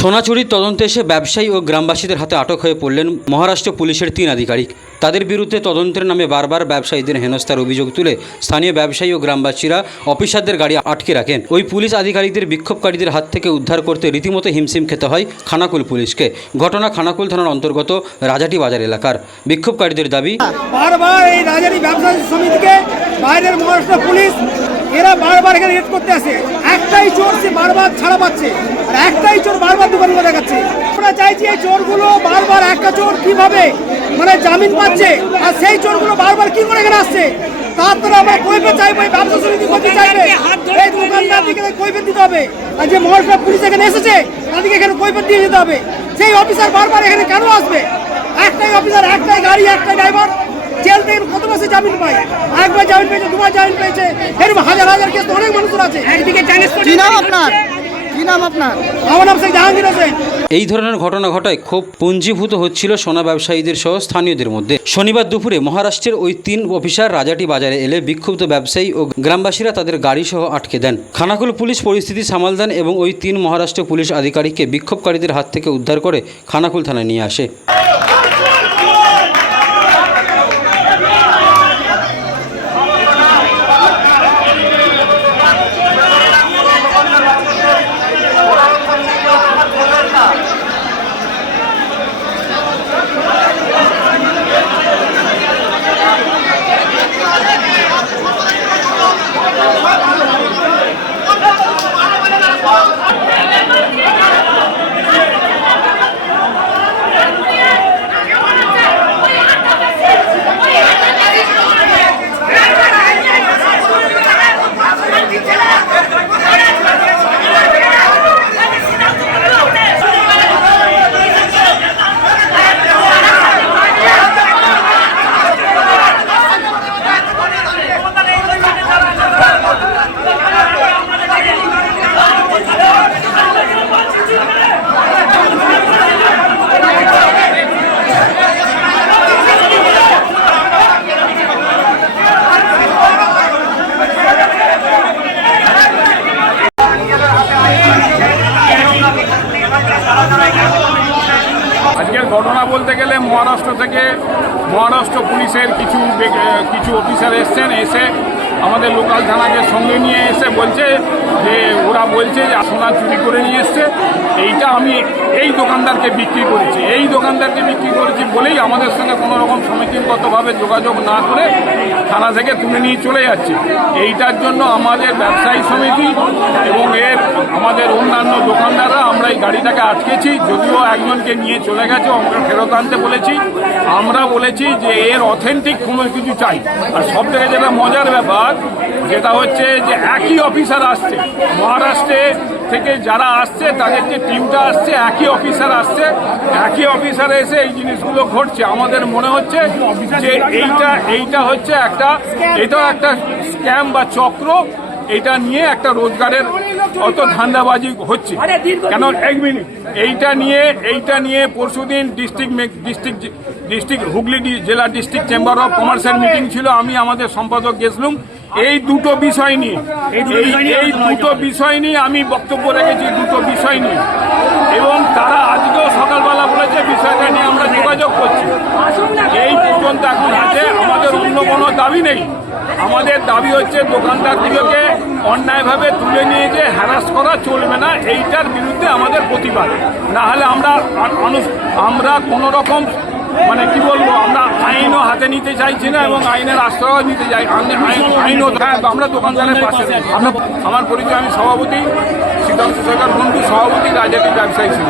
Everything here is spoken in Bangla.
সোনা চুরির তদন্তে এসে ব্যবসায়ী ও গ্রামবাসীদের হাতে আটক হয়ে পড়লেন মহারাষ্ট্র পুলিশের তিন আধিকারিক। তাদের বিরুদ্ধে তদন্তের নামে বারবার ব্যবসায়ীদের হেনস্থার অভিযোগ তুলে স্থানীয় ব্যবসায়ী ও গ্রামবাসীরা অফিসারদের গাড়ি আটকে রাখেন। ওই পুলিশ আধিকারিকদের বিক্ষোভকারীদের হাত থেকে উদ্ধার করতে রীতিমতো হিমশিম খেতে হয় খানাকুল পুলিশকে। ঘটনা খানাকুল থানার অন্তর্গত রাজাটি বাজার এলাকার। বিক্ষোভকারীদের দাবি বারবার এই রাজারি ব্যবসা সমিতিকে বাইরের মহারাষ্ট্র পুলিশ, এরা বারবার এখানে রেড করতে আসে। একটাই চোর সে বারবার ছাড়া পাচ্ছে আর একটাই চোর বারবার দোকানগুলো দেখাচ্ছে। আমরা চাইছি এই চোরগুলো বারবার একটা চোর কীভাবে মানে জামিন পাচ্ছে আর সেই চোরগুলো বারবার কি করে এখানে আসছে? তার তো আমরা কৈফে চাইব এই ব্যবসা সমিতি করতে চাইবে এই দোকানদার দিকে কৈফে দিতে হবে। আর যে মহারাষ্ট্র পুলিশ এখানে এসেছে তাদেরকে এখানে কৈফে দিয়ে দিতে হবে। সেই অফিসার বারবার এখানে কেন আসবে? একটাই অফিসার একটাই গাড়ি একটাই ড্রাইভার জেল থেকে কত মাসে জামিন পায়? একবার জামিন পেয়েছে দুবার জামিন পেয়েছে এরকম হাজার হাজার কেস অনেক মানুষের আছে। কি নাম আপনার? কি নাম আপনার? আমার নাম শেখ জাহাঙ্গীর হোসেন। এই ধরনের ঘটনা ঘটায় খুব পুঞ্জীভূত হচ্ছিল সোনা ব্যবসায়ীদের সহ স্থানীয়দের মধ্যে। শনিবার দুপুরে মহারাষ্ট্রের ওই তিন অফিসার রাজাটি বাজারে এলে বিক্ষুব্ধ ব্যবসায়ী ও গ্রামবাসীরা তাদের গাড়ি সহ আটকে দেন। খানাকুল পুলিশ পরিস্থিতি সামাল দেন এবং ওই তিন মহারাষ্ট্র পুলিশ আধিকারিককে বিক্ষোভকারীদের হাত থেকে উদ্ধার করে খানাকুল থানায় নিয়ে আসে। ঘটনা বলতে গেলে মহারাষ্ট্র থেকে মহারাষ্ট্র পুলিশের কিছু কিছু অফিসার এসছেন এসে আমাদের লোকাল থানাকে সঙ্গে নিয়ে এসে বলছে যে, ওরা বলছে যে, সোনা চুরি করে নিয়ে এসছে। এইটা আমি এই দোকানদারকে বিক্রি করেছি। এই দোকানদারকে বিক্রি করেছি বলেই আমাদের সঙ্গে কোনো রকম সমিতিগতভাবে যোগাযোগ না করে থানা থেকে তুলে নিয়ে চলে যাচ্ছে। এইটার জন্য আমাদের ব্যবসায়ী সমিতি এবং এর আমাদের অন্যান্য দোকানদাররা আমরা এই গাড়িটাকে আটকেছি। যদিও একজনকে নিয়ে চলে গেছে আমরা ফেরত আনতে বলেছি। আমরা বলেছি যে, এর অথেন্টিক কোনো কিছু চাই। আর সব থেকে যেটা মজার ব্যাপার যেটা হচ্ছে যে একই অফিসার আসছে। মহারাষ্ট্রে থেকে যারা আসছে, তাদের যে টিমটা আসছে, একই অফিসার আসছে। একই অফিসার এসে এই জিনিসগুলো ঘটছে। আমাদের মনে হচ্ছে যে এইটা এইটা হচ্ছে একটা, এটাও একটা স্ক্যাম বা চক্র। এটা নিয়ে একটা রোজগারের অত ধান্দাবাজি হচ্ছে। কেন, এক মিনিট। এইটা নিয়ে এইটা নিয়ে পরশুদিন ডিস্ট্রিক্ট ডিস্ট্রিক্ট ডিস্ট্রিক্ট হুগলি জেলা ডিস্ট্রিক্ট চেম্বার অফ কমার্সের মিটিং ছিল। আমি আমাদের সম্পাদক গেছিলাম এই দুটো বিষয় নিয়ে এই এই দুটো বিষয় নিয়ে আমি বক্তব্য রেখেছি দুটো বিষয় নিয়ে। এবং তারা আজকেও সকালবেলা বলেছে বিষয়টা নিয়ে আমরা যোগাযোগ করছি। এই পর্যন্ত এখন আছে আমাদের অন্য কোনো দাবি নেই। আমাদের দাবি হচ্ছে দোকানদারগুলোকে অন্যায়ভাবে তুলে নিয়ে যে হ্যারাস করা চলবে না এইটার বিরুদ্ধে আমাদের প্রতিবাদ। না হলে আমরা আমরা কোনো রকম মানে কি বলব, আমরা আইনও হাতে নিতে চাইছি না এবং আইনের আশ্রয় নিতে চাই। আইনও হ্যাঁ, আমরা দোকানদারের পাশে আমার পরিচয় আমি সভাপতি শীতাংশ সরকার বন্ধু, সভাপতি রাজনীতি ব্যবসায়ী ছিল